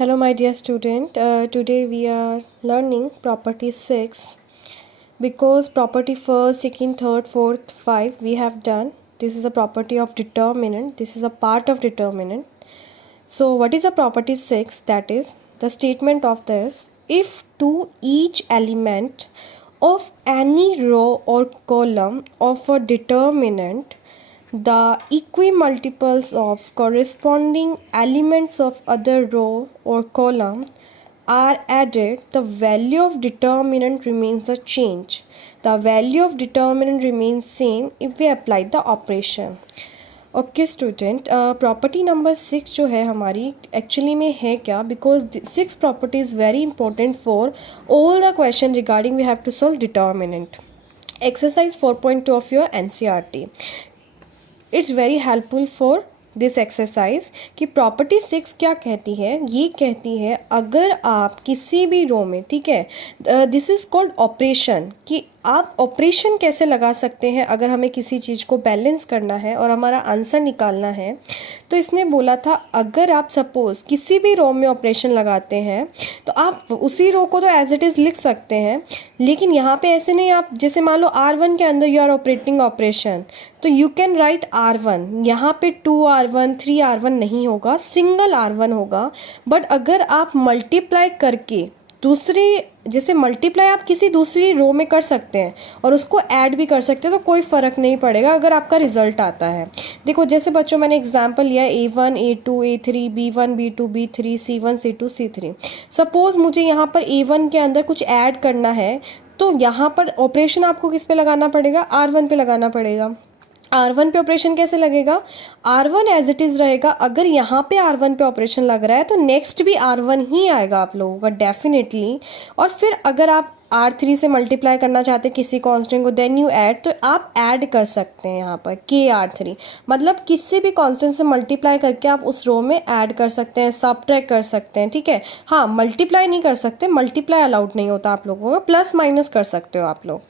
Hello my dear student, today we are learning property 6 because property 1st, 2nd, 3rd, 4th, 5 we have done. This is a property of determinant, this is a part of determinant. So what is a property 6? That is the statement of this: if to each element of any row or column of a determinant the equimultiples of corresponding elements of other row or column are added, the value of determinant remains a change. The value of determinant remains same if we apply the operation. Okay student, property number 6 जो है हमारी actually में है क्या, because 6 property is very important for all the question regarding we have to solve determinant. Exercise 4.2 of your NCERT. It's very helpful for this exercise कि property 6 क्या कहती है. ये कहती है अगर आप किसी भी रो में, ठीक है, दिस इज कॉल्ड ऑपरेशन, कि आप ऑपरेशन कैसे लगा सकते हैं अगर हमें किसी चीज़ को बैलेंस करना है और हमारा आंसर निकालना है. तो इसने बोला था अगर आप सपोज किसी भी रो में ऑपरेशन लगाते हैं तो आप उसी रो को तो एज इट इज़ लिख सकते हैं, लेकिन यहाँ पे ऐसे नहीं. आप जैसे मान लो R1 के अंदर यू आर ऑपरेटिंग ऑपरेशन, तो यू कैन राइट R1. यहाँ पे 2R1 3R1 नहीं होगा, सिंगल R1 होगा. बट अगर आप मल्टीप्लाई करके दूसरी, जैसे मल्टीप्लाई आप किसी दूसरी रो में कर सकते हैं और उसको ऐड भी कर सकते हैं, तो कोई फ़र्क नहीं पड़ेगा अगर आपका रिजल्ट आता है. देखो जैसे बच्चों मैंने एग्जांपल लिया A1 A2 A3 B1 B2 B3 C1 C2 C3. Suppose मुझे यहाँ पर A1 के अंदर कुछ ऐड करना है, तो यहाँ पर ऑपरेशन आपको किस पे लगाना पड़ेगा, R1 पे लगाना पड़ेगा. R1 पे ऑपरेशन कैसे लगेगा, R1 एज इट इज़ रहेगा. अगर यहाँ पे R1 पे ऑपरेशन लग रहा है तो नेक्स्ट भी R1 ही आएगा आप लोगों का डेफिनेटली. और फिर अगर आप R3 से मल्टीप्लाई करना चाहते हैं किसी कांस्टेंट को, देन यू ऐड, तो आप ऐड कर सकते हैं यहाँ पर KR3, मतलब किसी भी कांस्टेंट से मल्टीप्लाई करके आप उस रो में ऐड कर सकते हैं, सबट्रैक्ट कर सकते हैं. ठीक है, हाँ मल्टीप्लाई नहीं कर सकते, मल्टीप्लाई अलाउड नहीं होता आप लोगों को, प्लस माइनस कर सकते हो आप लोग.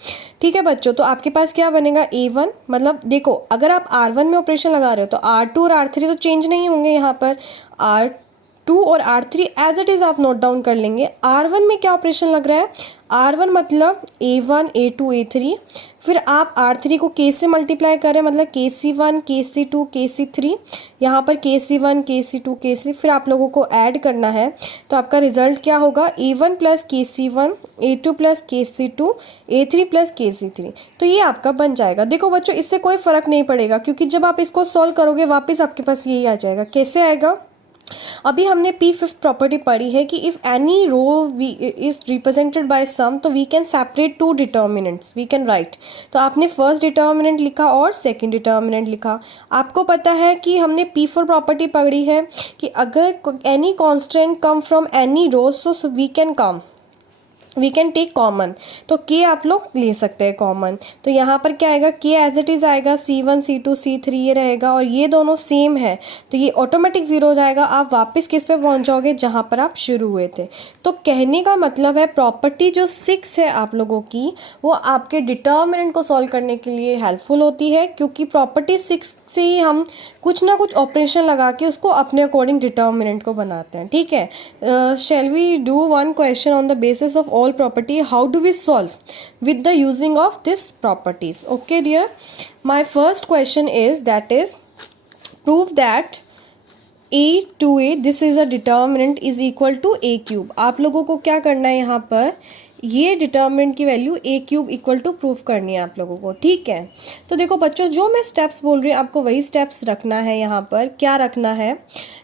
ठीक है बच्चों, तो आपके पास क्या बनेगा A1, मतलब देखो अगर आप R1 में ऑपरेशन लगा रहे हो तो R2 और R3 तो चेंज नहीं होंगे. यहाँ पर R2 और R3 एज इट इज़ आप नोट डाउन कर लेंगे. R1 में क्या ऑपरेशन लग रहा है, R1 मतलब A1 A2 A3, फिर आप R3 को K से मल्टीप्लाई करें, मतलब KC1 KC2 KC3, यहाँ पर KC1 KC2 KC, फिर आप लोगों को ऐड करना है. तो आपका रिजल्ट क्या होगा, A1 plus KC1 A2 plus KC2 A3 plus KC3. तो ये आपका बन जाएगा. देखो बच्चों इससे कोई फ़र्क नहीं पड़ेगा, क्योंकि जब आप इसको सॉल्व करोगे वापस आपके पास यही आ जाएगा. कैसे आएगा, अभी हमने P5 प्रॉपर्टी पढ़ी है कि if any row is represented by sum, तो we can separate two determinants, we can write. तो आपने फर्स्ट डिटर्मिनेंट लिखा और सेकंड डिटर्मिनेंट लिखा. आपको पता है कि हमने P4 प्रॉपर्टी पढ़ी है कि अगर any constant come from any row, so we can take common. तो K आप लोग ले सकते हैं कॉमन. तो यहाँ पर क्या आएगा, K एज इट इज़ आएगा, C1 C2 C3 ये रहेगा, और ये दोनों सेम है तो ये ऑटोमेटिक ज़ीरो हो जाएगा. आप वापस किस पे पहुँच जाओगे, जहाँ पर आप शुरू हुए थे. तो कहने का मतलब है प्रॉपर्टी जो 6 है आप लोगों की, वो आपके डिटर्मिनेंट को सॉल्व करने के लिए हेल्पफुल होती है, क्योंकि प्रॉपर्टी 6 से ही हम कुछ ना कुछ ऑपरेशन लगा के उसको अपने अकॉर्डिंग डिटर्मिनेंट को बनाते हैं. ठीक है, shall we do one question on the basis of all property, how do we solve with the using of this properties. Okay dear, my first question is, that is prove that a to a this is a determinant is equal to a cube. आप लोगों को क्या करना है, यहाँ पर ये determinant की value a cube equal to proof करनी है आप लोगों को. ठीक है, तो देखो बच्चों जो मैं स्टेप्स बोल रही हूँ आपको वही स्टेप्स रखना है. यहाँ पर क्या रखना है,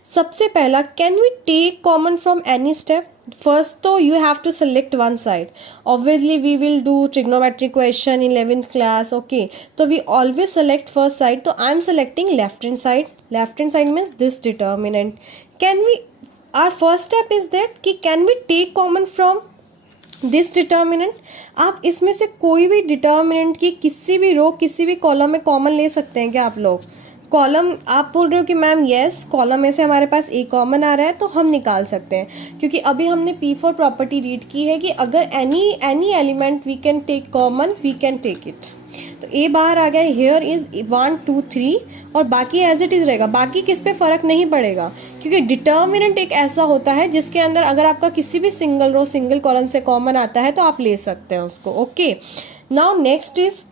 सबसे पहला can we take common from any step. First तो you have to select one side. Obviously we will do trigonometric question in 11th class. Okay, तो we always select first side. तो I am selecting left hand side. Left hand side means this determinant. Can we, our first step is that कि can we take common from this determinant. आप इसमें से कोई भी determinant की किसी भी रो किसी भी कॉलम में कॉमन ले सकते हैं क्या आप लोग. कॉलम आप बोल रहे हो कि मैम यस, कॉलम में से हमारे पास A कॉमन आ रहा है तो हम निकाल सकते हैं, क्योंकि अभी हमने P4 प्रॉपर्टी रीड की है कि अगर any element we can take common, we can take it. तो ए बाहर आ गया, हेयर इज 1 2 3 और बाकी एज इट इज रहेगा, बाकी किस पे फर्क नहीं पड़ेगा क्योंकि डिटर्मिनेंट एक ऐसा होता है जिसके अंदर अगर आपका किसी भी सिंगल रो सिंगल कॉलम से कॉमन आता है तो आप ले सकते हैं उसको। ओके, नाउ नेक्स्ट इज,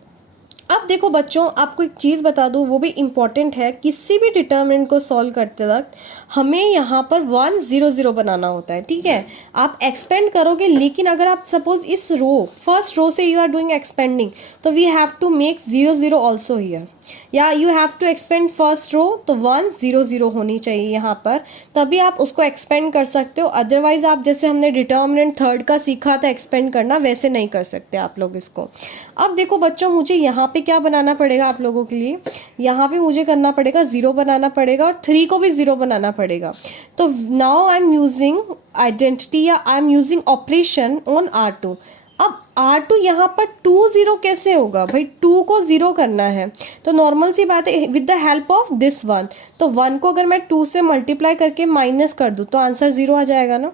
अब देखो बच्चों आपको एक चीज़ बता दूं वो भी इम्पॉर्टेंट है, किसी भी डिटर्मिनेंट को सॉल्व करते वक्त हमें यहाँ पर 1 0 0 बनाना होता है, ठीक है। आप एक्सपेंड करोगे लेकिन अगर आप सपोज इस रो फर्स्ट रो से यू आर डूइंग एक्सपेंडिंग तो we have to make 0 0 also here, या you have to expand first row तो 1 0 0 होनी चाहिए यहाँ पर, तभी आप उसको एक्सपेंड कर सकते हो। अदरवाइज आप जैसे हमने डिटर्मिनेंट थर्ड का सीखा था एक्सपेंड करना, वैसे नहीं कर सकते आप लोग इसको। अब देखो बच्चों मुझे यहाँ पे क्या बनाना पड़ेगा आप लोगों के लिए, यहाँ पे मुझे करना पड़ेगा 0 बनाना पड़ेगा और 3 को भी 0 बनाना पड़ेगा। तो now I am using identity या I am using operation on R2। अब R2 यहाँ पर 2 0 कैसे होगा भाई, 2 को 0 करना है तो नॉर्मल सी बात है with the help of this 1, तो 1 को अगर मैं 2 से मल्टीप्लाई करके माइनस कर दूँ तो आंसर 0 आ जाएगा ना।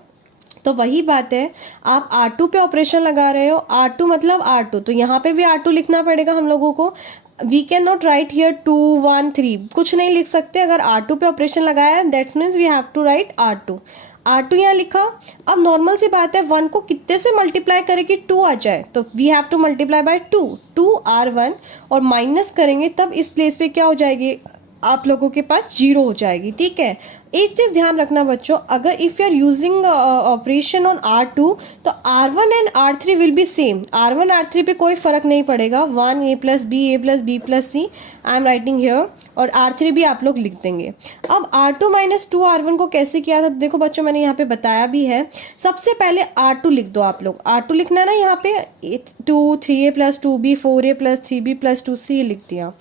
तो वही बात है, आप R2 पे ऑपरेशन लगा रहे हो, R2 मतलब R2, तो यहाँ पे भी R2 लिखना पड़ेगा हम लोगों को। We can not write here 2 1 3, कुछ नहीं लिख सकते, अगर R2 पे ऑपरेशन लगाया है that's means we have to write R2 यहाँ लिखा। अब नॉर्मल सी बात है 1 को कितने से मल्टीप्लाई करें कि 2 आ जाए, तो we have to multiply by 2 R1 और माइनस करेंगे तब इस प्लेस पे क्या हो जाएगी आप लोगों के पास 0 हो जाएगी, ठीक है। एक चीज ध्यान रखना बच्चों, अगर if you are using operation on R2 तो R1 and R3 will be same, R1 R3 पे कोई फर्क नहीं पड़ेगा, 1 a plus b plus c I am writing here, और R3 भी आप लोग लिख देंगे। अब R2 माइनस 2 R1 को कैसे किया था देखो बच्चों, मैंने यहाँ पे बताया भी है। सबसे पहले R2 लिख दो आप लोग, R2 लिखना ना यहाँ पे 2 3a plus 2b 4a plus 3b plus 2c लिख दिया।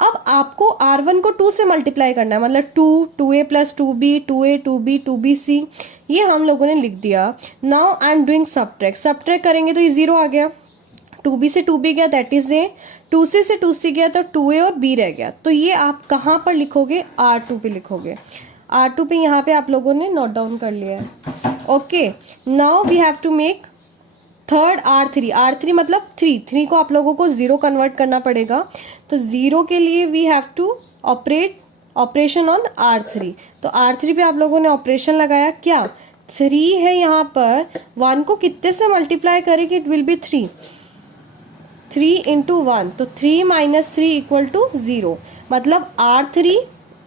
अब आपको R1 को 2 से मल्टीप्लाई करना है, मतलब 2a plus 2b 2a 2b 2bc, ये हम लोगों ने लिख दिया। Now I am doing subtract करेंगे तो ये 0 आ गया, 2b से 2b गया दैट इज a, 2c से 2c गया तो 2a और b रह गया। तो ये आप कहाँ पर लिखोगे, R2 पे लिखोगे, R2 पे यहाँ पे आप लोगों ने नोट डाउन कर लिया है। Okay, now we have to make third R3 मतलब 3 को आप लोगों को 0 कन्वर्ट करना पड़ेगा, तो 0 के लिए we have to operation on R3। तो R3 पे आप लोगों ने ऑपरेशन लगाया, क्या 3 है यहाँ पर, 1 को कितने से मल्टीप्लाई करेंगे इट विल बी 3 इंटू 1, तो 3 माइनस 3 इक्वल टू 0, मतलब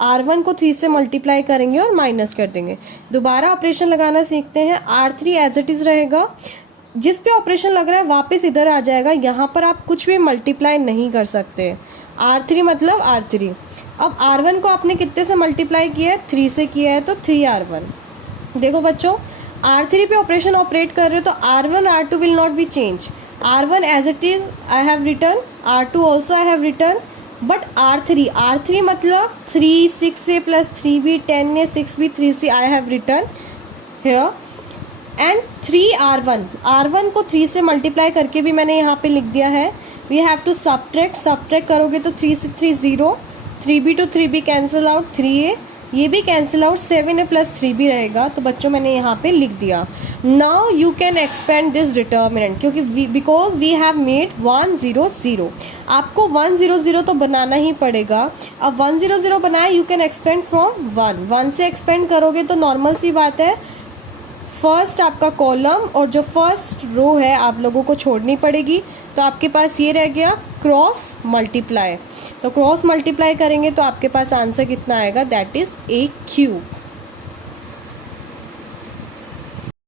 R1 को 3 से मल्टीप्लाई करेंगे और माइनस कर देंगे। दोबारा ऑपरेशन लगाना सीखते हैं, R3 एज इट इज रहेगा, जिस पे ऑपरेशन लग रहा है वापस इधर आ जाएगा, यहाँ पर आप कुछ भी मल्टीप्लाई नहीं कर सकते। R3 मतलब R3। अब R1 को आपने कितने से मल्टीप्लाई किया है, 3 से किया है तो 3R1। देखो बच्चों R3 पे ऑपरेशन ऑपरेट कर रहे हो तो R1 R2 will not be change, R1 as it is I have return, R2 also I have return, but R3 मतलब 3 6a प्लस 3b 10a 6b 3c I have return here, and 3R1 को 3 से multiply करके भी मैंने यहाँ पे लिख दिया है। वी हैव टू सब्ट्रैक्ट करोगे तो 3 से 3 0, 3b to 3b cancel out, 3a ये भी cancel out, 7a plus 3b रहेगा। तो बच्चों मैंने यहाँ पे लिख दिया। Now you can expand this determinant, क्योंकि बिकॉज वी हैव मेड 1 0 0, आपको 1 0 0 तो बनाना ही पड़ेगा। अब 1 0 0 बनाया, यू कैन एक्सपेंड फ्रॉम 1 से एक्सपेंड करोगे तो नॉर्मल सी बात है फर्स्ट आपका कॉलम और जो फर्स्ट रो है आप लोगों को छोड़नी पड़ेगी, तो आपके पास ये रह गया क्रॉस मल्टीप्लाई। तो क्रॉस मल्टीप्लाई करेंगे तो आपके पास आंसर कितना आएगा, दैट इज a क्यूब।